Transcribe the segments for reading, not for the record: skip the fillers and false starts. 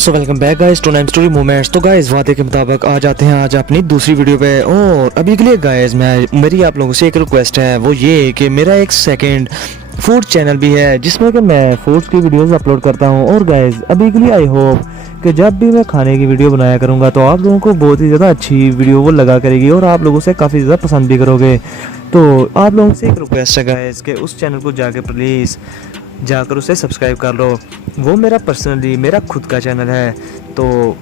So welcome back guys to Naim story moments. तो guys वादे के मुताबिक आ जाते हैं आज अपनी दूसरी वीडियो पे। और अभी के लिए गाइस मेरी आप लोगों से एक रिक्वेस्ट है, वो ये कि मेरा एक सेकंड फूड चैनल भी है जिसमें कि मैं फूड्स की वीडियोस अपलोड करता हूं। और गाइस अभी के लिए आई होप कि जब भी मैं खाने की वीडियो बनाया करूंगा तो आप लोगों को बहुत ही ज़्यादा अच्छी वीडियो वो लगा करेगी और आप लोगों से काफ़ी ज़्यादा पसंद भी करोगे। तो आप लोगों से एक रिक्वेस्ट है गाइस कि उस चैनल को जाके प्लीज़ जाकर उसे सब्सक्राइब कर लो। वो मेरा पर्सनली मेरा खुद का चैनल है, तो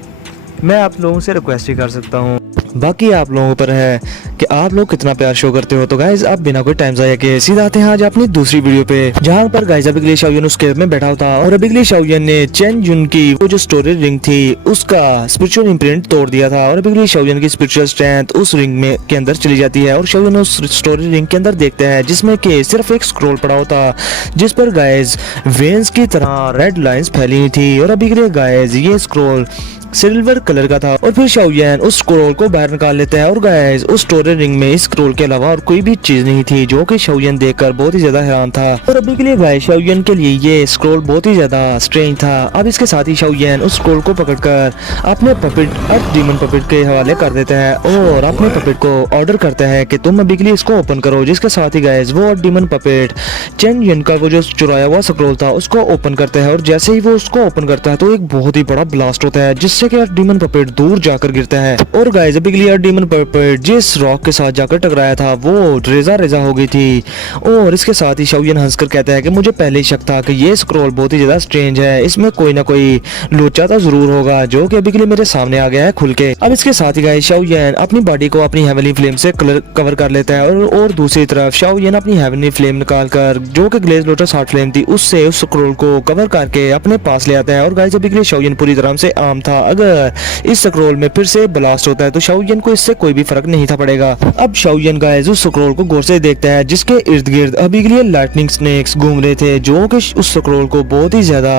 मैं आप लोगों से रिक्वेस्ट ही कर सकता हूँ। बाकी आप लोगों पर है कि आप लोग कितना प्यार शो करते हो। तो गाइज अब बिना कोई टाइम ज़ाया के सीधा आते हैं आज अपनी दूसरी वीडियो पे, जहाँ पर गाइज अभी के लिए शाओयन उस केव में बैठा होता और अभी के लिए शाओयन ने चेन जुन की वो जो स्टोरी रिंग थी उसका स्पिरिचुअल इम्प्रिंट तोड़ दिया था। और अभी के लिए शाओयन की स्पिरिचुअल स्ट्रेंथ उस रिंग में के अंदर चली जाती है और शाओयन उस स्टोरी रिंग के अंदर देखते हैं जिसमें कि सिर्फ एक स्क्रोल पड़ा होता जिस पर गाइज वेन्स की तरह रेड लाइंस फैली हुई थी। और अभी के लिए गाइज ये स्क्रोल सिल्वर कलर का था। और फिर शाओयन उस स्क्रोल को बाहर निकाल लेता है और गाइस उस स्टोरी रिंग में इस स्क्रोल के अलावा और कोई भी चीज नहीं थी, जो कि शाओयन देखकर बहुत ही ज्यादा हैरान था। और अभी के लिए गाइस शाओयन के लिए ये स्क्रोल बहुत ही ज्यादा स्ट्रेंज था। अब इसके साथ ही शाओयन उस स्क्रोल को पकड़कर अपने पपेट अर्थ डीमन पपेट के हवाले कर देता है और अपने पपेट को ऑर्डर करता है कि तुम अभी के लिए इसको ओपन करो। जिसके साथ ही गाइस वो अर्थ डीमन पपेट चेन युन का वो जो चुराया हुआ स्क्रोल था उसको ओपन करता है। और जैसे ही वो उसको ओपन करता है तो एक बहुत ही बड़ा ब्लास्ट होता है जिससे कि डीमन पपेट दूर जाकर गिरता है। और गाइस अभी के लिए डीमन पपेट जिस रॉक के साथ जाकर टकराया था वो रेजा रेजा हो गई थी। और इसके साथ ही शाओयन हंसकर कहता है कि मुझे पहले ही शक था कि ये स्क्रॉल बहुत ही ज्यादा स्ट्रेंज है, इसमें कोई ना कोई लोचा तो जरूर होगा, जो कि अभी के लिए मेरे सामने आ गया है खुल के। अब इसके साथ ही गाइस शाओयन अपनी बॉडी को अपनी हेवनली फ्लेम से कवर कर लेता है और दूसरी तरफ शाओयन अपनी हेवनली फ्लेम निकालकर जो कि ग्लेज लोटस हार्ट फ्लेम थी उससे उस स्क्रॉल को कवर करके अपने पास ले आता है। और गाइस अभी के लिए शाओयन पूरी तरह से आम था, अगर इस स्क्रॉल में फिर से ब्लास्ट होता है तो शाओयन को इससे कोई भी फर्क नहीं था पड़ेगा। अब शाओयन गाइस उस स्क्रॉल को गौर से देखता है जिसके इर्द गिर्द अभी के लिए लाइटनिंग स्नेक्स घूम रहे थे, जो कि उस स्क्रॉल को बहुत ही ज्यादा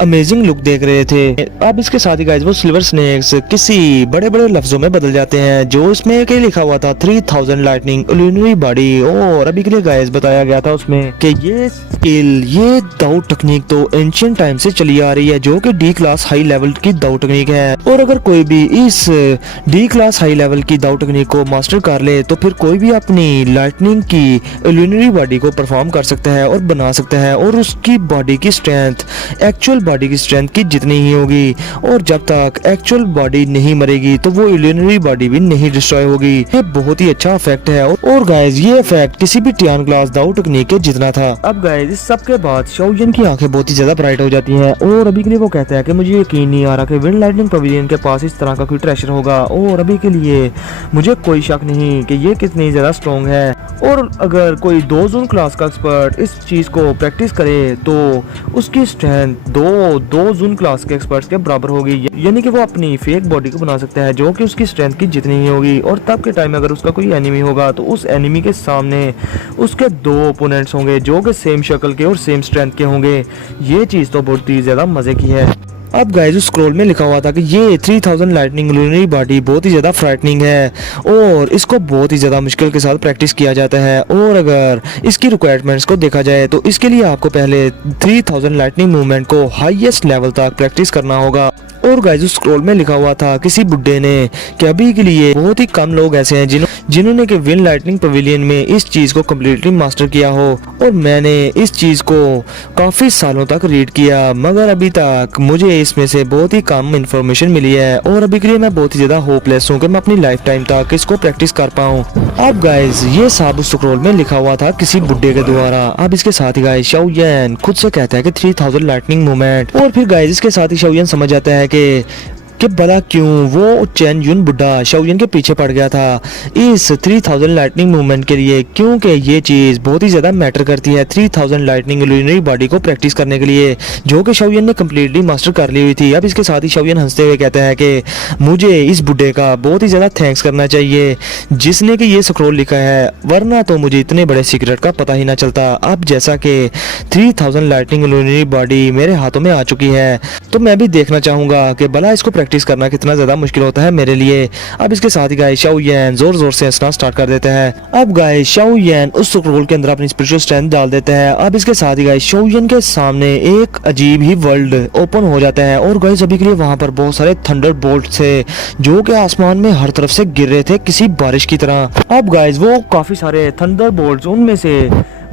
अमेजिंग लुक देख रहे थे। अब इसके साथ ही गाइस वो सिल्वर स्नेक्स किसी बड़े बड़े लफ्जों में बदल जाते हैं जो इसमें के लिखा हुआ था 3000 लाइटनिंग लूनरी बॉडी। और अभी के लिए गाइस बताया गया था उसमें कि ये स्किल ये दाऊ टेक्निक तो एंशिएंट टाइम से चली आ रही है, जो कि डी क्लास हाई लेवल की दाऊ टेक्निक है। और अगर कोई भी इस डी क्लास हाई लेवल की दाऊ टेक्निक को मास्टर कर ले तो फिर कोई भी अपनी लाइटनिंग की लूनरी बॉडी को परफॉर्म कर सकता है और बना सकता है। और उसकी बॉडी की स्ट्रेंथ एक्चुअल बॉडी की स्ट्रेंथ की जितनी ही होगी। और जब तक एक्चुअल बॉडी नहीं मरेगी तो वो लूनरी बॉडी भी नहीं डिस्ट्रॉय होगी। ये बहुत ही अच्छा इफेक्ट है। और गाइस ये इफेक्ट किसी भी टियान क्लास दाऊ टेक्निक के जितना था। अब गाइस इस सब के बाद शाओयन की आंखें बहुत ही ज्यादा ब्राइट हो जाती हैं और अभी के लिए वो कहता है कि मुझे यकीन नहीं आ रहा कि विंड लाइटनिंग पवेलियन के पास इस तरह का कोई ट्रेजर होगा। और अभी के लिए मुझे कोई शक नहीं कि ये कितनी ज्यादा स्ट्रॉन्ग है। और अगर कोई 2 जून क्लास का एक्सपर्ट इस चीज को प्रैक्टिस करे तो उसकी स्ट्रेंथ दो जून क्लास के एक्सपर्ट्स के बराबर होगी, यानी कि वो अपनी फेक बॉडी को बना सकता है जो कि उसकी स्ट्रेंथ की जितनी ही होगी। और तब के टाइम में अगर उसका कोई एनिमी होगा तो उस एनिमी के सामने उसके 2 ओपोनेंट्स होंगे जो कि सेम शक्ल के और सेम स्ट्रेंथ के होंगे। ये चीज तो बहुत ही ज्यादा मजे की है। अब गाइस उस स्क्रॉल में लिखा हुआ था कि ये 3000 लाइटनिंग लूनरी बॉडी बहुत ही ज़्यादा फ्राइटनिंग है और इसको बहुत ही ज़्यादा मुश्किल के साथ प्रैक्टिस किया जाता है। और अगर इसकी रिक्वायरमेंट्स को देखा जाए तो इसके लिए आपको पहले 3000 लाइटनिंग मूवमेंट को हाईएस्ट लेवल तक प्रैक्टिस करना होगा। और गाइस उस स्क्रॉल में लिखा हुआ था किसी बुड्ढे ने कि अभी के लिए बहुत ही कम लोग ऐसे हैं जिन्होंने कि विंड लाइटनिंग पवेलियन में इस चीज को कम्प्लीटली मास्टर किया हो। और मैंने इस चीज को काफी सालों तक रीड किया मगर अभी तक मुझे इसमें से बहुत ही कम इंफॉर्मेशन मिली है। और अभी के लिए मैं बहुत ही ज्यादा होपलेस हूँ कि मैं अपनी लाइफ टाइम तक इसको प्रैक्टिस कर पाऊँ। अब गाइस ये सब उस स्क्रॉल में लिखा हुआ था किसी बुड्ढे के द्वारा। अब इसके साथ ही गाइस शाओयन खुद से कहता है कि 3000 लाइटनिंग मूवमेंट। और फिर गाइस इसके साथ ही शाओयन समझ जाता है कि भला क्यों वो चेन युन बुड्ढा शाओयन के पीछे पड़ गया था इस 3000 लाइटनिंग मूवमेंट के लिए, क्योंकि ये चीज़ बहुत ही ज़्यादा मैटर करती है 3000 लाइटनिंग लूनरी बॉडी को प्रैक्टिस करने के लिए, जो कि शाओयन ने कम्प्लीटली मास्टर कर ली हुई थी। अब इसके साथ ही शाओयन हंसते हुए कहता है कि मुझे इस बुड्ढे का बहुत ही ज़्यादा थैंक्स करना चाहिए जिसने कि ये स्क्रॉल लिखा है, वरना तो मुझे इतने बड़े सीक्रेट का पता ही ना चलता। अब जैसा कि 3000 लाइटनिंग लूनरी बॉडी मेरे हाथों में आ चुकी है तो मैं भी देखना चाहूँगा कि भला इसको प्रैक्टिस करना कितना ज़्यादा मुश्किल होता है मेरे लिए। अब इसके साथ ही गाइस शाओ यान जोर जोर से हंसना स्टार्ट कर देते हैं। अब गाइस शाओ यान उस स्क्रोल के अंदर अपनी स्पिरिचुअल स्ट्रेंथ डाल देते हैं। अब इसके साथ ही गाइस शाओ यान के सामने एक अजीब ही वर्ल्ड ओपन हो जाता है और गाइस अभी के लिए वहां पर बहुत सारे थंडर बोल्ट थे जो कि आसमान में हर तरफ से गिर रहे थे किसी बारिश की तरह। अब गाइस वो काफी सारे थंडर बोल्ट उनमें से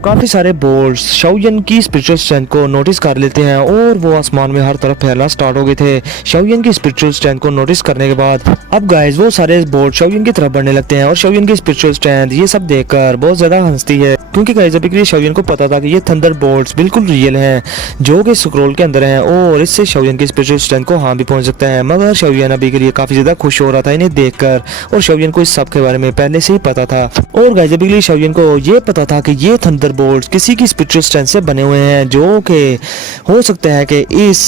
काफी सारे बोल्ट्स शाओ यान की स्पिरिचुअल स्ट्रेंथ को नोटिस कर लेते हैं और वो आसमान में हर तरफ फैलना स्टार्ट हो गए थे। शाओ यान की स्पिरिचुअल स्ट्रेंथ को नोटिस करने के बाद अब गाइस वो सारे बोल्ट शाओ यान की तरफ बढ़ने लगते हैं और शाओ यान की स्पिरिचुअल स्ट्रेंथ ये सब देखकर बहुत ज्यादा हंसती है, क्योंकि गाइस अभी के लिए शाओ यान को पता था कि ये थंडर बोल्ट्स बिल्कुल रियल हैं जो कि स्क्रोल के अंदर हैं और इससे शाओ यान की स्पिरिचुअल स्ट्रेंथ को हार्म भी पहुंच सकता है। मगर शाओ यान अभी के लिए काफी ज्यादा खुश हो रहा था इन्हें देखकर और शाओ यान को इस सब के बारे में पहले से ही पता था। और गाइस अभी के लिए शाओ यान को ये पता था कि ये थंडर बोल्ट्स किसी की स्पिरिचुअल स्ट्रेंथ से बने हुए हैं जो कि हो सकता है कि इस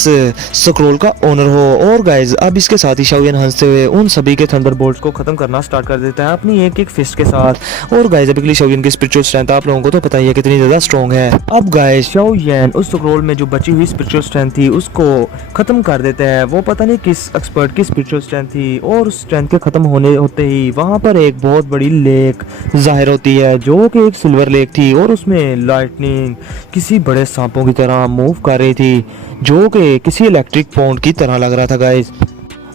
स्क्रोल का ओनर हो। और गाइस अब इसके साथ ही शाओ यान हंसते हुए उन सभी के थंडर बोल्ट्स को खत्म करना स्टार्ट कर देता है अपनी एक एक फिस्ट के साथ। और गाइस अभी के लिए शाओ यान की स्पिरिचुअल स्ट्रेंथ आप लोगों को तो पता ही है कितनी ज्यादा स्ट्रॉन्ग है। अब गाइस शाओ यान उस स्क्रोल में जो बची हुई स्पिरिचुअल स्ट्रेंथ थी उसको खत्म कर देता है। वो पता नहीं किस एक्सपर्ट की स्पिरिचुअल स्ट्रेंथ थी और उस स्ट्रेंथ के खत्म होने होते ही वहां पर एक बहुत बड़ी लेक जाहिर होती है जो कि एक सिल्वर लेक थी और उसमें लाइटनिंग किसी बड़े सांपों की तरह मूव कर रही थी जो कि किसी इलेक्ट्रिक पॉन्ड की तरह लग रहा था गाइस।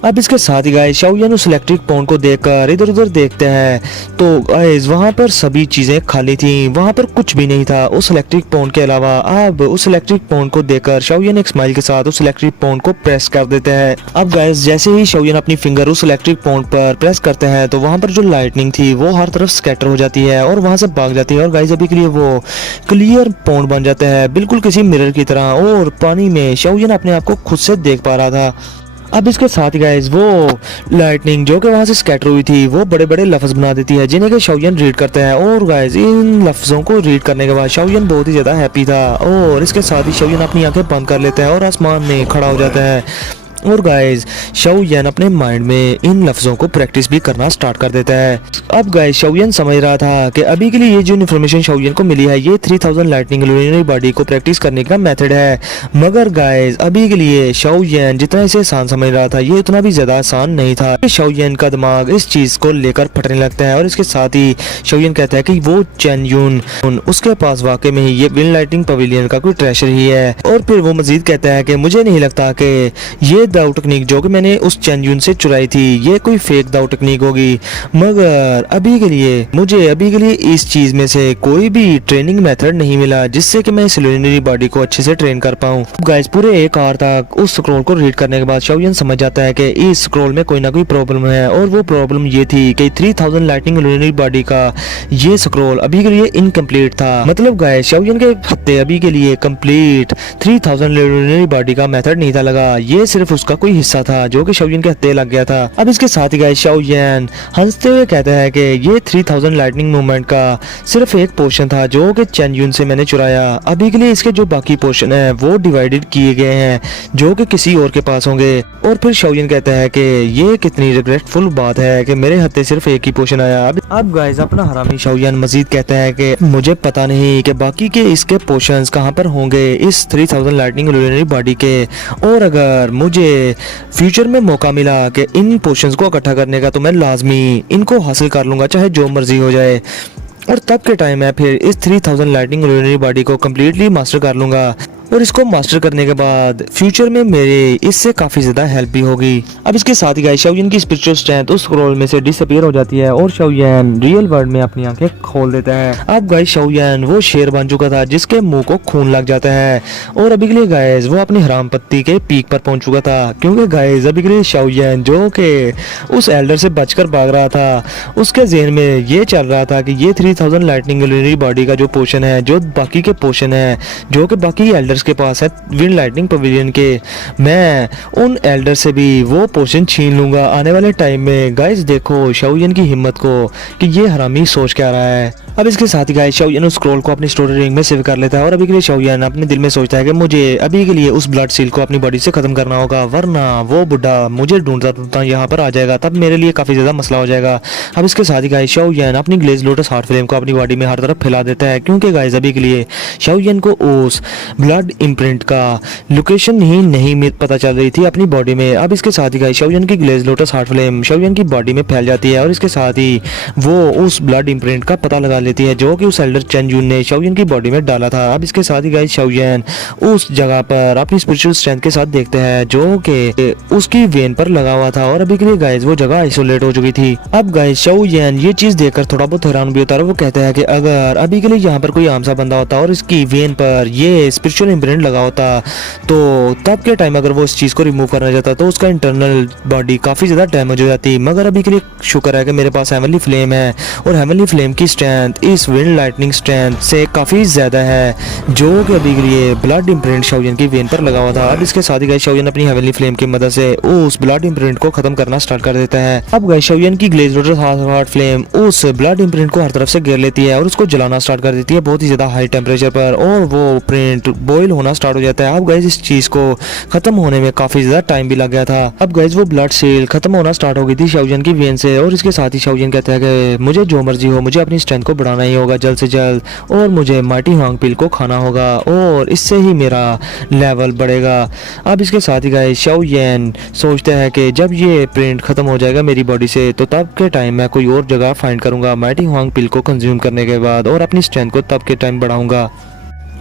अब इसके साथ ही गाइस शाओ यान उस इलेक्ट्रिक पॉन्ड को देखकर इधर उधर देखते हैं तो गाइस वहां पर सभी चीजें खाली थी, वहां पर कुछ भी नहीं था उस इलेक्ट्रिक पॉन्ड के अलावा। अब उस इलेक्ट्रिक पॉन्ड को देखकर शाओ यान एक स्माइल के साथ उस इलेक्ट्रिक पॉन्ड को प्रेस कर देते हैं। अब गाइस जैसे ही शाओ यान अपनी फिंगर उस इलेक्ट्रिक पॉन्ड पर प्रेस करते हैं तो वहां पर जो लाइटनिंग थी वो हर तरफ स्कैटर हो जाती है और वहां से भाग जाती है और गाइस अभी के लिए वो क्लियर पॉन्ड बन जाता है बिल्कुल किसी मिरर की तरह और पानी में शाओ यान अपने आप को खुद से देख पा रहा था। अब इसके साथ ही गाइस वो लाइटनिंग जो कि वहां से स्कैटर हुई थी वो बड़े बड़े लफ्ज बना देती है जिन्हें कि शाओ यान रीड करते हैं। और गाइस इन लफ्जों को रीड करने के बाद शाओ यान बहुत ही ज्यादा हैप्पी था और इसके साथ ही शाओ यान अपनी आंखें बंद कर लेता है और आसमान में खड़ा हो जाता है। और गाइस शाओ यान अपने माइंड में इन लफ्जों को प्रैक्टिस भी करना स्टार्ट कर देता है। अब गाइस शाओ यान समझ रहा था कि अभी के लिए ये जो इन्फॉर्मेशन शाओ यान को मिली है ये 3000 लाइटनिंग लुमिनरी बॉडी को प्रैक्टिस करने का मेथड है। मगर गाइस अभी के लिए शाओ यान जितना इसे आसान समझ रहा था ये उतना भी ज्यादा आसान नहीं था। शाओ यान का दिमाग इस चीज को लेकर फटने लगता है और इसके साथ ही शाओ यान कहता है कि वो चेन यून उसके पास वाकई में ही ये विंड लाइटिंग पवेलियन का कोई ट्रेजर ही है। और फिर वो मजीद कहता है कि मुझे नहीं लगता कि ये दाऊ टेक्निक जो कि मैंने उस चेन यून से चुराई थी ये कोई फेक दाऊ टेक्निक होगी। मगर अभी के लिए इस चीज में से कोई भी ट्रेनिंग मेथड नहीं मिला जिससे कि मैं इस लुमिनरी बॉडी को अच्छे से ट्रेन कर पाऊं। गाइस पूरे एक आवर तक उस स्क्रॉल को रीड करने के बाद शाओ यान समझ जाता है कि इस स्क्रॉल में कोई ना कोई प्रॉब्लम है और वो प्रॉब्लम ये थी कि 3000 लाइटनिंग लुमिनरी बॉडी का ये स्क्रॉल अभी के लिए इनकम्प्लीट था। मतलब गाइस शाओ यान के हत्ते अभी के लिए कंप्लीट 3000 लुमिनरी बॉडी का मेथड नहीं था लगा, ये सिर्फ उसका कोई हिस्सा था जो कि शाओ यान के हत्ते लग गया था। अब इसके साथ ही गाइस शाओ यान हंसते हुए कहता है कि ये 3000 लाइटनिंग मूवमेंट का सिर्फ एक पोर्शन था जो कि चेन यून से मैंने चुराया। अभी के लिए इसके जो बाकी पोर्शन है वो डिवाइडेड किए गए हैं जो कि किसी और के पास होंगे। और फिर शाओ यान कहता है कि ये कितनी रिग्रेटफुल बात है कि मेरे हत्ते सिर्फ एक ही पोर्शन आया। अब गाइस अपना हरामी शाओ यान मजीद कहता है कि मुझे पता नहीं कि बाकी के इसके पोर्शंस कहां पर होंगे इस 3000 लाइटनिंग लुमिनरी बॉडी के, और अगर मुझे फ्यूचर में मौका मिला कि इन पोर्शंस को इकट्ठा करने का तो मैं लाजमी इनको हासिल कर लूंगा चाहे जो मर्जी हो जाए। और तब के टाइम मैं फिर इस 3000 लाइटनिंग लुमिनरी बॉडी को कम्प्लीटली मास्टर कर लूंगा और इसको मास्टर करने के बाद फ्यूचर में मेरे इससे काफी ज्यादा हेल्प भी होगी। अब इसके साथ ही गाइस शाओ यान की स्पिरिचुअल स्ट्रेंथ उस स्क्रॉल में से डिसअपीयर हो जाती है और शाओ यान रियल वर्ल्ड में अपनी आंखें खोल देता है। अब गाइस शाओ यान वो शेर बन चुका था जिसके मुंह को खून लग जाता है और अभी के लिए गाइस वो अपनी हराम पत्ती के पीक पर पहुंच चुका था, क्योंकि गाइस अभी के लिए शाओ यान जो कि उस एल्डर से बचकर भाग रहा था उसके ज़हन में ये चल रहा था कि ये 3000 लाइटनिंग लुमिनरी बॉडी का जो पोर्शन है, जो बाकी के पोर्शन है जो कि बाकी एल्डर्स के पास है विंड लाइटनिंग पवेलियन के, मैं उन एल्डर से भी वो पोर्शन छीन लूंगा आने वाले टाइम में। गाइस देखो शाओ यान की हिम्मत को कि ये हरामी सोच क्या रहा है। अब इसके साथ ही गाइस शाओ यान उस स्क्रॉल को अपनी स्टोरी रिंग में सेव कर लेता है और अभी के लिए शाओ यान अपने दिल में सोचता है कि मुझे अभी के लिए उस ब्लड सील को अपनी बॉडी से खत्म करना होगा, वरना वो बुढ़ा मुझे ढूंढता यहाँ पर आ जाएगा, तब मेरे लिए काफी ज्यादा मसला हो जाएगा। अब इसके साथ ही गाइस शाओ यान अपनी ग्लेज लोटस हार्ट फ्लेम को अपनी बॉडी में हर तरफ फैला देता है, क्योंकि गाइस अभी के लिए शाओ यान को उस ब्लड ब्लड इम्प्रिंट का लोकेशन ही नहीं पता चल रही थी अपनी बॉडी में। अब इसके साथ ही गाइस शाओयन की glaze lotus heart flame Xiao Yan की बॉडी में फैल जाती है और इसके साथ ही वो उस ब्लड इम्प्रिंट का पता लगा लेती है जो कि उस एल्डर चेन जून ने शाओयन की बॉडी में डाला था। अब इसके साथ ही गाइस शाओयन उस जगह पर अपनी स्पिरिचुअल स्ट्रेंथ के साथ देखते हैं जो कि उसकी वेन पर लगा हुआ था और अभी के लिए गाइस वो जगह आइसोलेट हो चुकी थी। अब गाइस शाओयन ये चीज देखकर थोड़ा बहुत हैरान भी होता है और वो कहता है कि अगर अभी के लिए यहाँ पर कोई आम सा बंदा होता और इसकी वेन पर ये स्पिरिचुअल इम्प्रिंट लगा होता तो तब के टाइम अगर वो इस चीज को रिमूव करना चाहता तो उसका इंटरनल बॉडी काफी ज्यादा डैमेज हो जाती। मगर अभी के लिए शुक्र है कि मेरे पास हेवनली फ्लेम है और हेवनली फ्लेम की स्ट्रेंथ इस विंड लाइटनिंग स्ट्रेंथ से काफी ज्यादा है जो कि अभी के लिए ब्लड इम्प्रिंट शाओयन की वेन पर लगा हुआ था। अब इसके साथ ही गाइस शाओयन अपनी हेवनली फ्लेम की मदद से उस ब्लड इम्प्रिंट को खत्म करना स्टार्ट कर देता है। अब गाइस शाओयन की ग्लेज लोटस हार्ट फ्लेम उस ब्लड इम्प्रिंट को हर तरफ से घेर लेती है और उसको जलाना स्टार्ट कर देती है बहुत ही ज्यादा हाई टेम्परेचर पर और वो प्रिंट बॉयल होना स्टार्ट हो जाता है। अब गाइस इस चीज को खत्म होने में काफी ज्यादा टाइम भी लग गया था। अब गाइस वो ब्लड सेल खत्म होना स्टार्ट हो गई थी शाओयन की वेन से और इसके साथ ही शाओयन कहता है कि मुझे जो मर्जी हो मुझे अपनी स्ट्रेंथ को बढ़ाना ही होगा जल्द से जल्द और मुझे माइटी हांग पिल को खाना होगा और इससे ही मेरा लेवल बढ़ेगा। अब इसके साथ ही गाइस शाओयन सोचता है कि जब ये प्रिंट खत्म हो जाएगा मेरी बॉडी से तो तब के टाइम मैं कोई और जगह फाइंड करूंगा माइटी हांग पिल को कंज्यूम करने के बाद और अपनी स्ट्रेंथ को तब के टाइम बढ़ाऊंगा।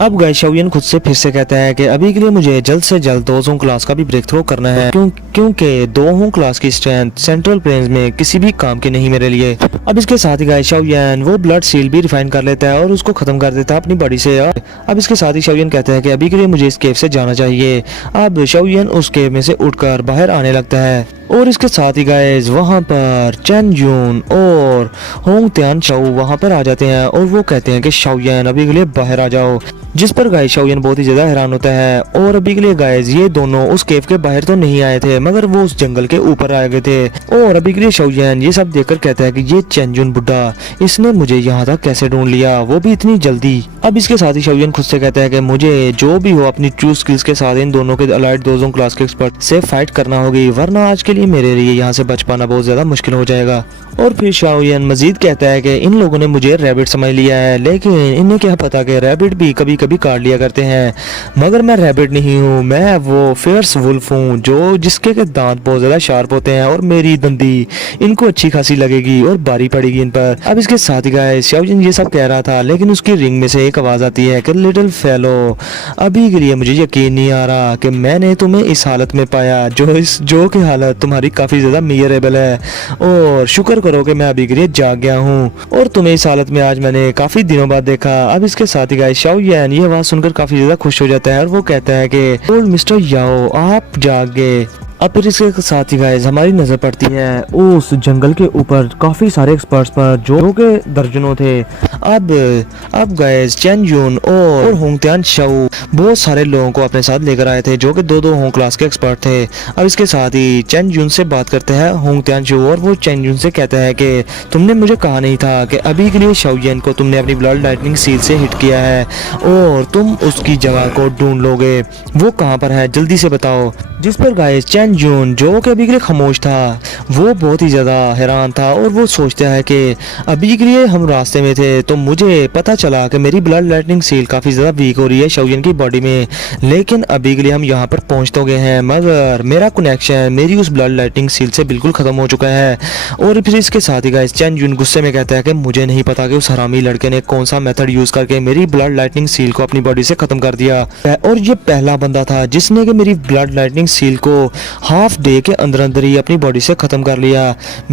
अब गाइस शाओयन खुद से फिर से कहता है कि अभी के लिए मुझे जल्द से जल्द 2 क्लास का भी ब्रेक थ्रू करना है क्योंकि 2 क्लास की स्ट्रेंथ सेंट्रल प्लेन्स में किसी भी काम की नहीं मेरे लिए। अब इसके साथ ही गाइस शाओयन वो ब्लड सील भी रिफाइन कर लेता है और उसको खत्म कर देता है अपनी बॉडी से। अब इसके साथ ही शाओयन कहता है कि अभी के लिए मुझे इस केव से जाना चाहिए। अब शाओयन उस केव में से उठकर बाहर आने लगता है और इसके साथ ही गाइस वहाँ पर चेन जून और होंग त्यान शाओ वहाँ पर आ जाते हैं और वो कहते हैं कि शाओयन अभी के लिए बाहर आ जाओ, जिस पर गाइस शाओयन बहुत ही ज्यादा हैरान होता है। और अभी के लिए गाइस ये दोनों उस केव के बाहर तो नहीं आए थे मगर वो उस जंगल के ऊपर आ गए थे और अभी के लिए शाओयन ये सब देखकर कहता है कि ये चेन जून बुड्ढा इसने मुझे यहाँ तक कैसे ढूंढ लिया वो भी इतनी जल्दी। अब इसके साथ ही शाओयन खुद से कहता है कि मुझे जो भी हो अपनी ट्रू स्किल्स के साथ इन दोनों के अलाइड 2 क्लास के एक्सपर्ट से फाइट करना होगी वरना आज के लिए मेरे लिए यहाँ से बच पाना बहुत ज्यादा मुश्किल हो जाएगा। और फिर शाओयन मजीद कहता है कि इन लोगों ने मुझे रैबिट समझ लिया है लेकिन इन्हें क्या पता कि रैबिट भी कभी कभी काट लिया करते हैं मगर मैं रैबिट नहीं हूँ, मैं वो फेयर्स वुल्फ हूँ जो जिसके के दांत बहुत ज्यादा शार्प होते हैं और मेरी दंदी इनको अच्छी खासी लगेगी और बारी पड़ेगी इन पर। अब इसके साथ ही गाइस शाओयन ये सब कह रहा था लेकिन उसकी रिंग में से एक आवाज आती है कि लिटिल फेलो अभी के लिए मुझे यकीन नहीं आ रहा कि मैंने तुम्हें इस हालत में पाया जो की हालत तुम्हारी काफी ज्यादा मियरेबल है और शुक्र करो कि मैं अभी के लिए जाग गया हूँ और तुम्हें इस हालत में आज मैंने काफी दिनों बाद देखा। अब इसके साथ ही गाइस शाओयन ये आवाज सुनकर काफी ज्यादा खुश हो जाता है और वो कहता है कि ओल्ड मिस्टर याओ आप जाग गए। अब फिर इसके साथ ही गाइस हमारी नजर पड़ती है उस जंगल के ऊपर काफी सारे एक्सपर्ट्स पर जो के दर्जनों थे। अब गाइस चेन जून और होंग त्यान शाओ बहुत सारे लोगों को अपने साथ लेकर आए थे जो कि 2 होंग क्लास के एक्सपर्ट थे। अब इसके साथ ही चेन जून से बात करते हैं होंग त्यान शाओ और वो चेन जून से कहता है कि तुमने मुझे कहा नहीं था कि अभी के लिए शाओयन को तुमने अपनी ब्लड लाइटनिंग सील से हिट किया है और तुम उसकी जगह को ढूंढ लोगे, वो कहाँ पर है जल्दी से बताओ। जिस पर गाइस चेन जून जो कि अभी के लिए खामोश था वो बहुत ही ज्यादा हैरान था और वो सोचता है कि अभी के लिए हम रास्ते में थे तो मुझे पता चला कि मेरी ब्लड लाइटनिंग सील काफी ज्यादा वीक हो रही है शाओयन की बॉडी में लेकिन अभी के लिए हम यहाँ पर पहुंच तो गए हैं मगर मेरा कनेक्शन मेरी उस ब्लड लाइटनिंग सील से बिल्कुल खत्म हो चुका है। और फिर इसके साथ ही गाइस चेन जून गुस्से में कहता है कि मुझे नहीं पता कि उस हरामी लड़के ने कौन सा मेथड यूज करके मेरी ब्लड लाइटनिंग सील को अपनी बॉडी से खत्म कर दिया और ये पहला बंदा था जिसने कि मेरी ब्लड लाइटनिंग सील को हाफ डे के अंदर ही अपनी बॉडी से खत्म कर लिया।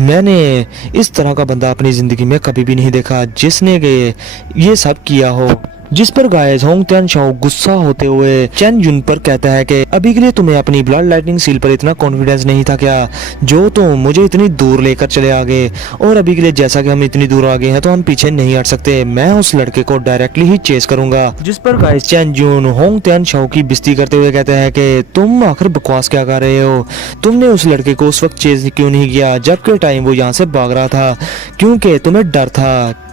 मैंने इस तरह का बंदा अपनी जिंदगी में कभी भी नहीं देखा जिसने ये सब किया हो। जिस पर गाइस होंग त्यान शाओ गुस्सा होते हुए चेन जून पर कहता है कि अभी के लिए तुम्हें अपनी ब्लड लाइटनिंग सील पर इतना कॉन्फिडेंस नहीं था क्या जो तुम मुझे इतनी दूर लेकर चले आ गए और अभी के लिए जैसा कि हम इतनी दूर आ गए हैं तो हम पीछे नहीं हट सकते, मैं उस लड़के को डायरेक्टली ही चेस करूंगा। जिस पर गाइस चेन जून होंग त्यान शाओ की बेइज्जती करते हुए कहते हैं कि तुम आखिर बकवास क्या कर रहे हो, तुमने उस लड़के को उस वक्त चेस क्यों नहीं किया जबकि टाइम वो यहाँ से भाग रहा था क्योंकि तुम्हें डर था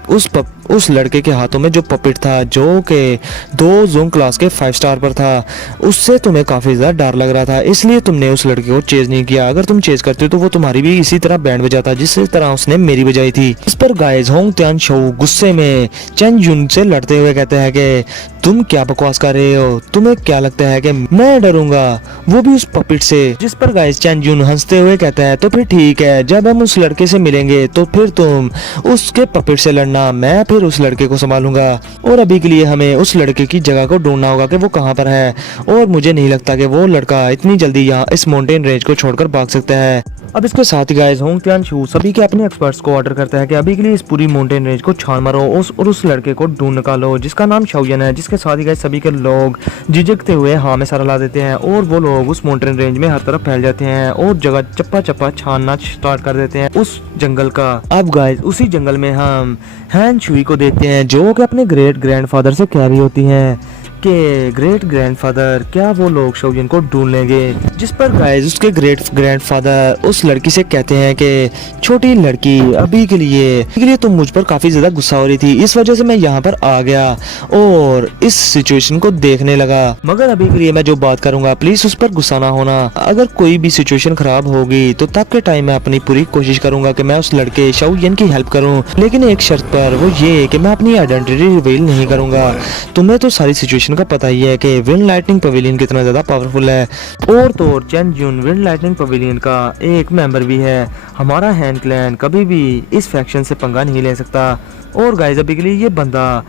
उस लड़के के हाथों में जो पपेट था जो कि 2 जोंग क्लास के 5 स्टार पर था, उससे तुम्हें काफ़ी ज़्यादा डर लग रहा था, इसलिए तुमने उस लड़के को चेज नहीं किया। अगर तुम चेज करते तो वो तुम्हारी भी इसी तरह बैंड बजाता जिस तरह उसने मेरी बजाई थी। इस पर गाइस होंग त्यान शो गुस्से में चेन जुन से लड़ते हुए कहते हैं कि तुम क्या बकवास कर रहे हो, तुम्हें क्या लगता है कि मैं डरूंगा, वो भी उस पपेट से। जिस पर गाइस चेन जुन हंसते हुए कहता है तो फिर ठीक है, जब हम उस लड़के से मिलेंगे तो फिर तुम उसके पपेट से लड़ना, मैं फिर उस लड़के को संभालूंगा। और अभी के लिए हमें उस लड़के की जगह को ढूंढना होगा कि वो कहाँ पर है, और मुझे नहीं लगता कि वो लड़का इतनी जल्दी यहाँ इस माउंटेन रेंज को छोड़कर भाग सकता है। अब इसके साथ ही गाइस होंग त्यान शू सभी के अपने एक्सपर्ट्स को ऑर्डर करता है कि अभी के लिए इस पूरी माउंटेन रेंज को छान मारो और उस लड़के को ढूंढ निकालो जिसका नाम शाओयन है। जिसके साथ ही गाइस सभी के लोग झिझकते हुए हाँ में सारा ला देते हैं और वो लोग उस माउंटेन रेंज में हर तरफ फैल जाते हैं और जगह चप्पा चप्पा छानना स्टार्ट कर देते हैं उस जंगल का। अब गाइस उसी जंगल में हम हैन शुई को देखते हैं जो कि अपने ग्रेट ग्रैंडफादर से कह रही होती हैं कि ग्रेट ग्रैंडफादर क्या वो लोग शाओयन को ढूंढ लेंगे। जिस पर गाइस उसके ग्रेट ग्रैंडफादर उस लड़की से कहते हैं कि छोटी लड़की अभी के लिए तुम मुझ पर काफी ज्यादा गुस्सा हो रही थी, इस वजह से मैं यहाँ पर आ गया और इस सिचुएशन को देखने लगा, मगर अभी के लिए मैं जो बात करूंगा प्लीज उस पर गुस्सा ना होना। अगर कोई भी सिचुएशन खराब होगी तो तब के टाइम मैं अपनी पूरी कोशिश करूंगा कि मैं उस लड़के शाओयन की हेल्प करूं, लेकिन एक शर्त पर, वो ये कि मैं अपनी आइडेंटिटी रिवील नहीं करूंगा। तुम्हें तो सारी सिचुएशन का पता ही है कि विंड लाइटनिंग पवेलियन कितना ज्यादा पावरफुल है, और तो चेन जुन विंड लाइटनिंग पवेलियन का एक मेंबर भी है। हमारा हैन क्लैन कभी भी इस फैक्शन से पंगा नहीं ले सकता। और गाइस अभी के लिए ये बंदा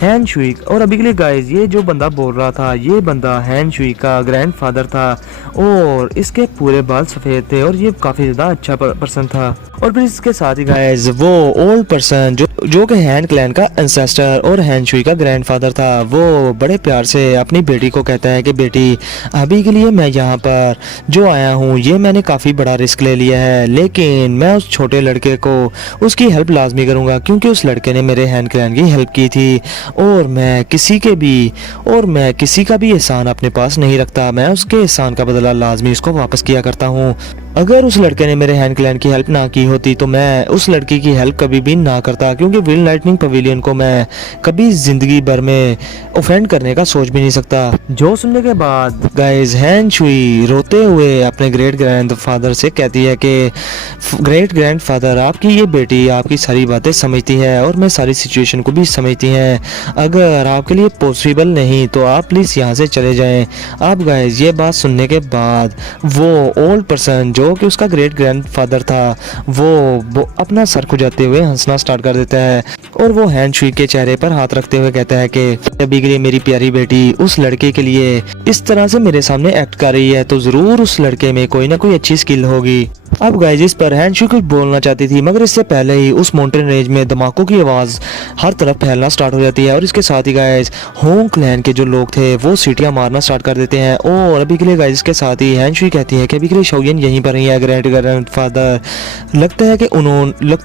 हैन शुई, और अभी के लिए गाइस ये जो बंदा बोल रहा था ये बंदा हैन शुई का ग्रैंडफादर था और इसके पूरे बाल सफेद थे और ये काफी ज्यादा अच्छा पर्सन था। और फिर इसके साथ ही गाइस वो ओल्ड पर्सन जो कि हैन क्लैन का एंसेस्टर और हैन शुई का ग्रैंडफादर था, वो बड़े प्यार से अपनी बेटी को कहता है कि बेटी अभी के लिए मैं यहाँ पर जो आया हूँ ये मैंने काफ़ी बड़ा रिस्क ले लिया है, लेकिन मैं उस छोटे लड़के को उसकी हेल्प लाजमी करूँगा क्योंकि उस लड़के ने मेरे हैन क्लैन की हेल्प की थी और मैं किसी का भी एहसान अपने पास नहीं रखता, मैं उसके एहसान का बदला लाजमी उसको वापस किया करता हूँ। अगर उस लड़के ने मेरे हैन क्लैन की हेल्प ना की होती तो मैं उस लड़की की हेल्प कभी भी ना करता, क्योंकि विंड लाइटनिंग पवेलियन को मैं कभी जिंदगी भर में ऑफेंड करने का सोच भी नहीं सकता। जो सुनने के बाद गाइस हैन शुई रोते हुए अपने ग्रेट ग्रैंडफादर से कहती है कि ग्रेट ग्रैंडफादर आपकी ये बेटी आपकी सारी बातें समझती है और मैं सारी सिचुएशन को भी समझती हैं, अगर आपके लिए पॉसिबल नहीं तो आप प्लीज़ यहाँ से चले जाएं। अब गाइस ये बात सुनने के बाद वो ओल्ड पर्सन जो कि उसका ग्रेट ग्रैंडफादर था वो अपना सर खुजाते हुए हंसना स्टार्ट कर देता है और वो हैन शुई के चेहरे पर हाथ रखते हुए कहता है कि अभी के लिए मेरी प्यारी बेटी उस लड़के के लिए इस तरह से मेरे सामने एक्ट कर रही है तो जरूर उस लड़के में कोई ना कोई अच्छी स्किल होगी। अब गाइस इस पर हैन शुई कुछ बोलना चाहती थी, मगर इससे पहले ही उस माउंटेन रेंज में धमाकों की आवाज़ हर तरफ फैलना स्टार्ट हो जाती है और इसके साथ ही गाइस होंग क्लैन के जो लोग थे वो सीटियां मारना स्टार्ट कर देते हैं। और अभी के लिए गाइस इसके साथ ही हैन शुई कहती है कि अभी के लिए शाओयन यहीं पर ही है ग्रेट ग्रैंडफादर, लगता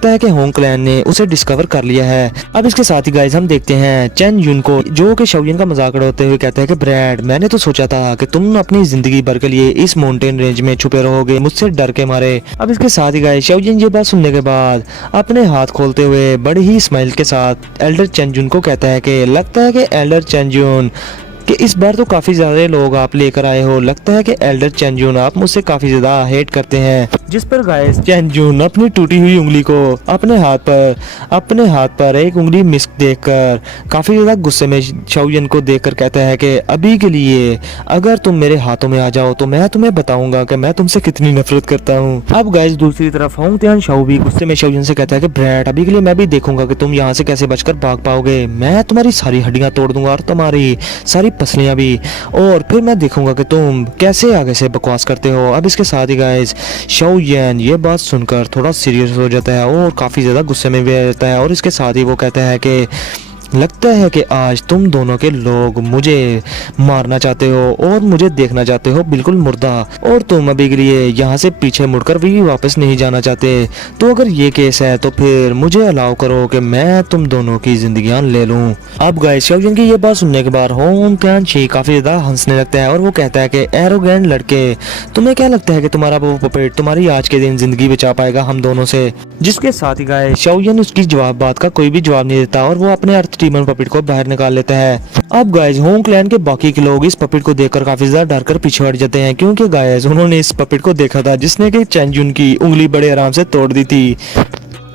है कि होंग क्लैन ने उसे डिस्कवर कर लिया है। अब इसके साथ ही गाइस हम देखते हैं चेन युन को जो कि शाओयन का मजाक उड़ाते हुए कहता है कि ब्रैड मैंने तो सोचा था कि तुम अपनी जिंदगी भर के लिए इस माउंटेन रेंज में छुपे रहोगे मुझसे डर के मारे। अब इसके साथ ही गाइस शाओयन ये बात सुनने के बाद अपने हाथ खोलते हुए बड़ी ही स्माइल के साथ एल्डर चेन जुन को कहता है कि लगता है कि एल्डर चेन जुन कि इस बार तो काफ़ी ज़्यादा लोग आप लेकर आए हो, लगता है कि एल्डर चेन जुन आप मुझसे काफ़ी ज़्यादा हेट करते हैं। जिस पर गाइस चेन जुन अपनी टूटी हुई उंगली को अपने हाथ पर एक उंगली मिस देखकर काफ़ी ज़्यादा गुस्से में शाओयन को देखकर कहता है कि अभी के लिए अगर तुम मेरे हाथों में आ जाओ तो मैं तुम्हें बताऊंगा कि मैं तुमसे कितनी नफरत करता हूँ। अब गाइस दूसरी तरफ होंग त्यान शाओ भी गुस्से में शाओयन से कहता है कि ब्रैड अभी के लिए मैं भी देखूंगा कि तुम यहाँ से कैसे बचकर भाग पाओगे, मैं तुम्हारी सारी हड्डियाँ तोड़ दूंगा और तुम्हारी सारी पसलियाँ भी, और फिर मैं देखूंगा कि तुम कैसे आगे से बकवास करते हो। अब इसके साथ ही गाइस शाओयन ये बात सुनकर थोड़ा सीरियस हो जाता है और काफ़ी ज़्यादा गुस्से में भी आ जाता है और इसके साथ ही वो कहता है कि लगता है कि आज तुम दोनों के लोग मुझे मारना चाहते हो और मुझे देखना चाहते हो बिल्कुल मुर्दा, और तुम अभी के लिए यहाँ से पीछे मुड़कर भी वापस नहीं जाना चाहते। तो अगर ये केस है तो फिर मुझे अलाउ करो कि मैं तुम दोनों की जिंदगियां ले लूं। अब गाइस शाओजिन की ये बात सुनने के बाद होंग त्यानशी काफी ज्यादा हंसने लगता है और वो कहता है कि एरोगेंट लड़के, तुम्हें क्या लगता है कि तुम्हारा वो पपेट तुम्हारी आज के दिन जिंदगी बचा पाएगा हम दोनों से। जिसके साथ ही गाइस शाओजिन उसकी जवाब बात का कोई भी जवाब नहीं देता और वो अपने अर्थ डीमन पपेट को बाहर निकाल लेता है। अब गाइस होंग क्लैन के बाकी के लोग इस पपेट को देखकर काफी ज्यादा डर कर पीछे हट जाते हैं, क्योंकि गाइस उन्होंने इस पपेट को देखा था जिसने कि चेन जुन की उंगली बड़े आराम से तोड़ दी थी।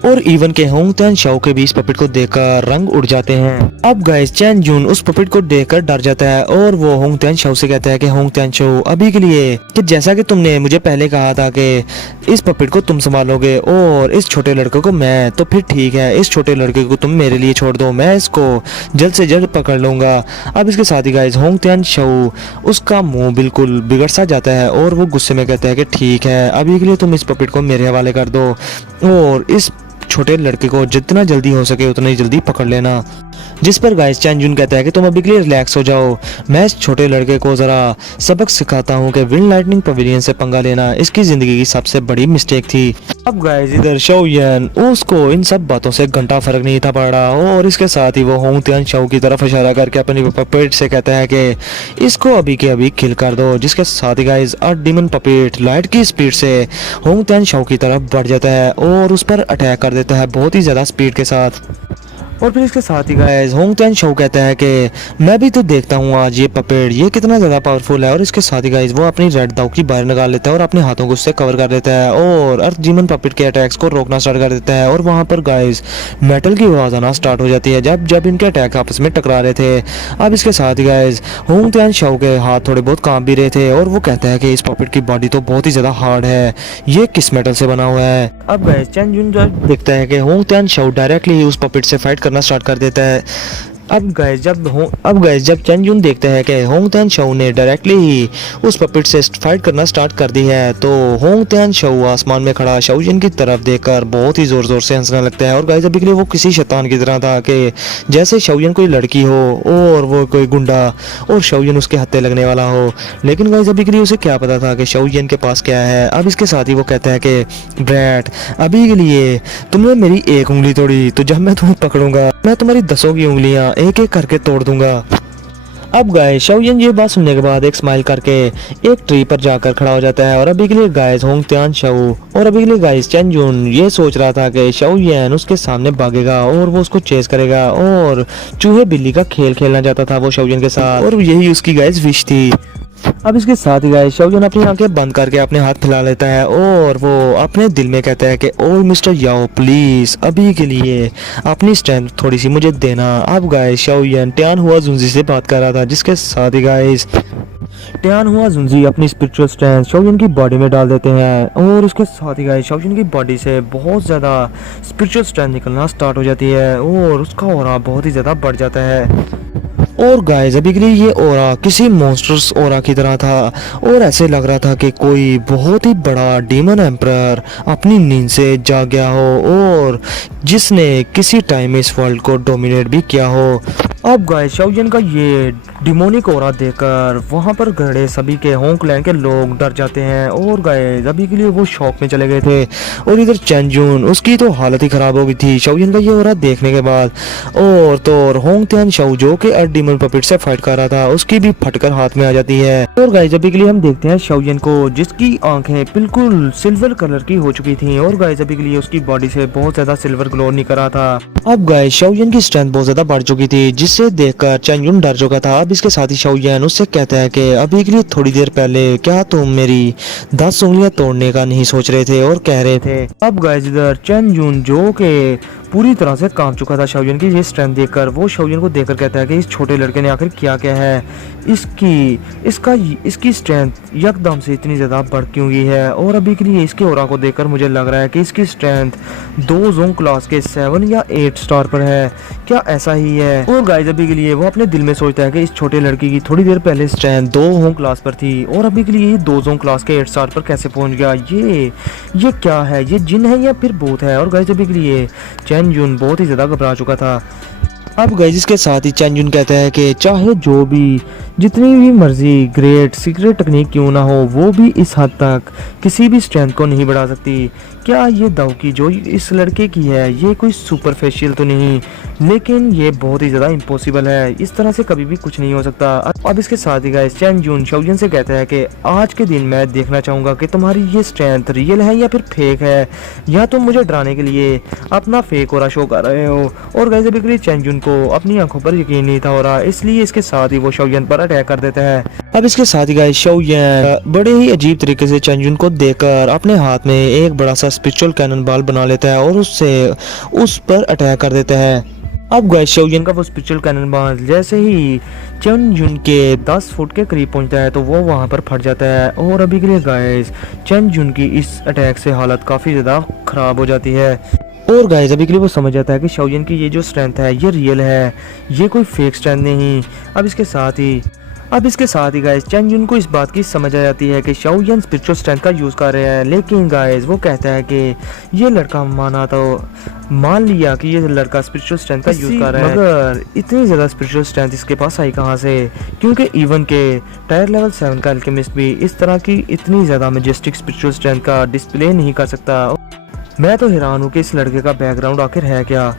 और इवन के होंग त्यान शाओ के भी इस पपेट को देखकर रंग उड़ जाते हैं। अब गाइस चैन जुन उस पपेट को देखकर डर जाता है और वो होंग त्यान शाओ से कहता है कि होंग त्यान शाओ अभी के लिए कि जैसा कि तुमने मुझे पहले कहा था कि इस पपेट को तुम संभालोगे और इस छोटे लड़के को मैं, तो फिर ठीक है, इस छोटे लड़के को तुम मेरे लिए छोड़ दो, मैं इसको जल्द से जल्द पकड़ लूंगा। अब इसके साथ ही गाइस होंग त्यान शाओ उसका मुंह बिल्कुल बिगड़ सा जाता है और वो गुस्से में कहता है कि ठीक है, अभी के लिए तुम इस पपेट को मेरे हवाले कर दो और इस छोटे लड़के को जितना जल्दी हो सके उतना ही जल्दी पकड़ लेना। जिस पर गाइस चैन जुन कहता है कि तुम अभी के लिए रिलैक्स हो जाओ, मैं इस छोटे लड़के को जरा सबक सिखाता हूँ कि विंड लाइटनिंग पवेलियन से पंगा लेना इसकी जिंदगी की सबसे बड़ी मिस्टेक थी। अब गाइस इधर शाओयन उसको इन सब बातों से घंटा फर्क नहीं था पड़ रहा और इसके साथ ही वो होंग त्यान शाओ की तरफ इशारा करके अपनी पपेट से कहता है कि इसको अभी के अभी किल कर दो। जिसके साथ ही गाइस अर्थ डीमन पपेट लाइट की स्पीड से होंग त्यान शाओ की तरफ बढ़ जाता है और उस पर अटैक कर देता है बहुत ही ज्यादा स्पीड के साथ। और फिर इसके साथ ही गाइस होंग त्यान शाओ कहता है कि मैं भी तो देखता हूँ आज ये पपेट ये कितना ज़्यादा पावरफुल है। और इसके साथ ही गाइस वो अपनी रेड दाव की बाहर निकाल लेता है और अपने हाथों को उससे कवर कर देता है और अर्थ डीमन पपेट के अटैक्स को रोकना स्टार्ट कर देता है। और वहाँ पर गाइस मेटल की आवाज़ आना स्टार्ट हो जाती है जब जब इनके अटैक आपस में टकरा रहे थे। अब इसके साथ ही गाइस होंग त्यान शाओ के हाथ थोड़े बहुत कांप भी रहे थे और वो कहता है कि इस पपेट की बॉडी तो बहुत ही ज़्यादा हार्ड है, ये किस मेटल से बना हुआ है। अब गाइस चैन जुन देखता है कि होंग त्यान शाओ डायरेक्टली ही उस पपेट से फाइट करना स्टार्ट कर देता है। अब गाइस जब चैन जुन देखते हैं कि होंग त्यान शाओ ने डायरेक्टली ही उस पपेट से फाइट करना स्टार्ट कर दी है तो होंग त्यान शाओ आसमान में खड़ा शाओजिन की तरफ देखकर बहुत ही जोर जोर से हंसने लगता है। और गाइस अभी के लिए वो किसी शैतान की तरह था कि जैसे शाओजिन कोई लड़की हो और वो कोई गुंडा और शाओजिन उसके हत्थे लगने वाला हो। लेकिन गाइस अभी के लिए उसे क्या पता था कि शाओजिन के पास क्या है। अब इसके साथ ही वो कहता है कि ब्रैट अभी के लिए तुमने मेरी एक उंगली तोड़ी तो जब मैं तुम्हें पकड़ूंगा मैं तुम्हारी 10 की उंगलियां एक एक करके तोड़ दूंगा। अब गाइस शाओजिन ये बात सुनने के बाद एक स्माइल करके एक ट्री पर जाकर खड़ा हो जाता है। और अभी के लिए गाइस होंग त्यान शाओ और अभी के लिए गाइस चैन जुन ये सोच रहा था कि शाओजिन उसके सामने भागेगा और वो उसको चेस करेगा और चूहे बिल्ली का खेल खेलना चाहता था वो शाओजिन के साथ और यही उसकी गाइस विश थी। अब इसके साथ ही गाइस शाओजिन अपनी आंखें बंद करके अपने हाथ फैला लेता है और वो अपने दिल में कहता है कि ओ मिस्टर याओ प्लीज अभी के लिए अपनी स्ट्रेंथ थोड़ी सी मुझे देना। अब गाइस शाओजिन ट्यान हुआ जुंजी से बात कर रहा था जिसके साथ ही गाइस ट्यान हुआ जुंजी अपनी स्पिरिचुअल स्ट्रेंथ शाओजिन की बॉडी में डाल देते हैं और उसके साथ ही गाइस शाओजिन की बॉडी से बहुत ज़्यादा स्पिरिचुअल स्ट्रेंथ निकलना स्टार्ट हो जाती है और उसका ऑरा बहुत ही ज़्यादा बढ़ जाता है। और गाइस अभी के लिए ये ओरा किसी मॉन्स्टर्स ओरा की तरह था और ऐसे लग रहा था कि कोई बहुत ही बड़ा डीमन एम्परर अपनी नींद से जाग गया हो और जिसने किसी टाइम इस वर्ल्ड को डोमिनेट भी किया हो। अब गाइस शाओजिन का ये डिमोनिक ओरा देखकर वहां पर खड़े सभी के होंग क्लैन के लोग डर जाते हैं और गाइस अभी के लिए वो शॉक में चले गए थे। और इधर चैन जुन उसकी तो हालत ही खराब हो गई थी शाओजिन का ये ओरा देखने के बाद। और तो होंग त्यान शाओ जो कि अर्थ डीमन पपेट से फाइट कर रहा था उसकी भी फटकर हाथ में आ जाती है। और गाइस अभी के लिए हम देखते हैं शाओजिन को जिसकी आंखें बिल्कुल सिल्वर कलर की हो चुकी थी और गाइस अभी के लिए उसकी बॉडी से बहुत ज्यादा सिल्वर ग्लो निकल रहा था। अब गाइस शाओजिन की स्ट्रेंथ बहुत ज्यादा बढ़ चुकी थी जिससे देखकर चैन जुन डर चुका था। अब इसके साथ ही शाओजिन उससे कहता है कि अभी के लिए थोड़ी देर पहले क्या तुम मेरी 10 उंगलियां तोड़ने का नहीं सोच रहे थे और कह रहे थे। अब गाइस इधर चैन जुन जो के पूरी तरह से कांप चुका था शाओजिन की ये स्ट्रेंथ देखकर वो शाओजिन को देखकर कहता है कि इस छोटे लड़के ने आखिर किया क्या है, इसकी स्ट्रेंथ यकदम से इतनी ज़्यादा बढ़ क्यों गई है। और अभी के लिए इसके ओरा को देखकर मुझे लग रहा है कि इसकी स्ट्रेंथ 2 जोंग क्लास के 7 या 8 स्टार पर है, क्या ऐसा ही है। और गाइस अभी के लिए वो अपने दिल में सोचता है कि इस छोटे लड़की की थोड़ी देर पहले स्ट्रेंथ 2 होंग क्लास पर थी और अभी के लिए 2 जोंग क्लास के 8 स्टार पर कैसे पहुंच गया, ये क्या है, ये जिन है या फिर भूत है। और गाइस अभी के लिए चैन जुन बहुत ही ज़्यादा घबरा चुका था। अब गाइस इसके साथ ही चैन जुन कहता है कि चाहे जो भी जितनी भी मर्जी ग्रेट सीक्रेट टेक्निक क्यों ना हो, वो भी इस हद तक किसी भी स्ट्रेंथ को नहीं बढ़ा सकती। क्या ये दावकी जो इस लड़के की है ये कोई सुपरफिशियल तो नहीं, लेकिन ये बहुत ही ज़्यादा इम्पॉसिबल है। इस तरह से कभी भी कुछ नहीं हो सकता। अब इसके साथ ही गाइस चैन जुन शाओजन से कहता है कि आज के दिन मैं देखना चाहूँगा कि तुम्हारी ये स्ट्रेंथ रियल है या फिर फेक है, या तुम मुझे डराने के लिए अपना फेक और शो कर रहे हो। और गाइस अभी के लिए चैन जुन को अपनी आंखों पर यकीन नहीं था हो रहा, इसलिए इसके साथ ही वो शाओजन पर अटैक कर देता है। अब इसके साथ ही गाइस शाओजन बड़े ही अजीब तरीके से चैन जुन को देखकर अपने हाथ में एक बड़ा सा स्पिरिचुअल कैनन बॉल बना लेता है और उससे उस पर अटैक कर देता है। अब गाइस शाओजन का वो स्पिरिचुअल कैनन बॉल जैसे ही चैन जुन के 10 फुट के करीब पहुंचता है तो वो वहां पर फट जाता है। और अभी के लिए गाइस चैन जुन की इस अटैक से हालत काफ़ी ज़्यादा ख़राब हो जाती है। और गाइस अभी के लिए वो समझ जाता है कि शाओजन की ये जो स्ट्रेंथ है ये रियल है, ये कोई फेक स्ट्रेंथ नहीं। अब इसके साथ ही गाइस चैन जुन को इस बात की समझ आ जाती है कि शाओजन स्पिरिचुअल स्ट्रेंथ का यूज़ कर रहा है, लेकिन गाइस वो कहता है कि ये लड़का मान लिया कि ये लड़का स्पिरिचुअल स्ट्रेंथ का यूज़ कर रहा है, मगर इतनी ज़्यादा स्पिरिचुअल स्ट्रेंथ इसके पास आई कहाँ से, क्योंकि इवन के टायर लेवल 7 का अल्केमिस्ट भी इस तरह की इतनी ज़्यादा मैजेस्टिक स्पिरिचुअल स्ट्रेंथ का डिस्प्ले नहीं कर सकता। मैं तो हैरान हूँ कि इस लड़के का बैकग्राउंड आखिर है क्या।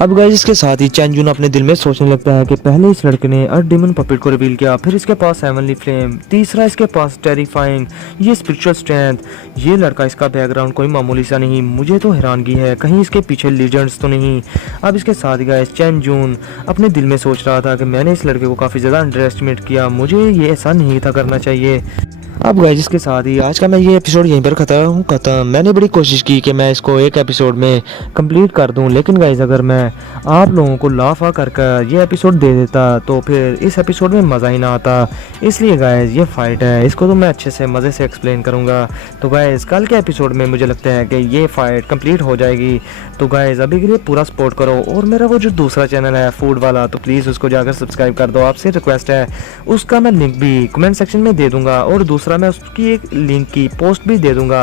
अब गाइस इसके साथ ही चैन जुन अपने दिल में सोचने लगता है कि पहले इस लड़के ने अर्थ डेमन पपेट को रिवील किया, फिर इसके पास हेवनली फ्लेम, तीसरा इसके पास टेरिफाइंग ये स्पिरिचुअल स्ट्रेंथ। ये लड़का इसका बैकग्राउंड कोई मामूली सा नहीं, मुझे तो हैरानगी है कहीं इसके पीछे लीजेंड्स तो नहीं। अब इसके साथ ही गाइस चैन जुन अपने दिल में सोच रहा था कि मैंने इस लड़के को काफ़ी ज़्यादा अंडर एस्टिमेट किया, मुझे ये ऐसा नहीं था करना चाहिए। अब गाइस इसके साथ ही आज का मैं ये एपिसोड यहीं पर ख़त्म। मैंने बड़ी कोशिश की कि मैं इसको एक एपिसोड में कंप्लीट कर दूं, लेकिन गाइस अगर मैं आप लोगों को लाफा कर ये एपिसोड दे देता तो फिर इस एपिसोड में मज़ा ही ना आता। इसलिए गाइस ये फाइट है, इसको तो मैं अच्छे से मज़े से एक्सप्लेन करूँगा। तो गाइस कल के एपिसोड में मुझे लगता है कि ये फाइट कंप्लीट हो जाएगी। तो गाइस अभी के लिए पूरा सपोर्ट करो, और मेरा वो जो दूसरा चैनल है फूड वाला, तो प्लीज़ उसको जाकर सब्सक्राइब कर दो, आपसे रिक्वेस्ट है। उसका मैं लिंक भी कमेंट सेक्शन में दे दूँगा, और दूसरा मैं उसकी एक लिंक की पोस्ट भी दे दूंगा।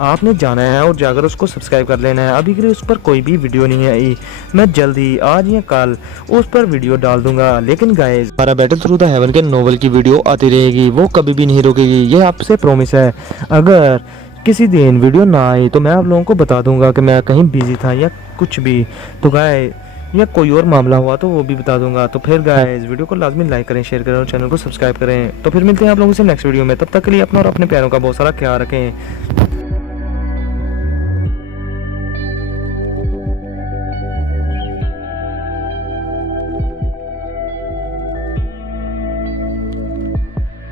आपने जाना है और जाकर उसको सब्सक्राइब कर लेना है। अभी के लिए उस पर कोई भी वीडियो नहीं आई, मैं जल्द ही आज या कल उस पर वीडियो डाल दूंगा। लेकिन गाइस हमारा बैटल थ्रू द हेवन के नोवेल की वीडियो आती रहेगी, वो कभी भी नहीं रुकेगी, ये आपसे प्रॉमिस है। अगर किसी दिन वीडियो ना आई तो मैं आप लोगों को बता दूंगा कि मैं कहीं बिजी था या कुछ भी, तो गाइस या कोई और मामला हुआ तो वो भी बता दूंगा। तो फिर गाइस वीडियो को लाजमी लाइक करें, शेयर करें और चैनल को सब्सक्राइब करें। तो फिर मिलते हैं आप लोगों से नेक्स्ट वीडियो में, तब तक के लिए अपना और अपने प्यारों का बहुत सारा ख्याल रखें।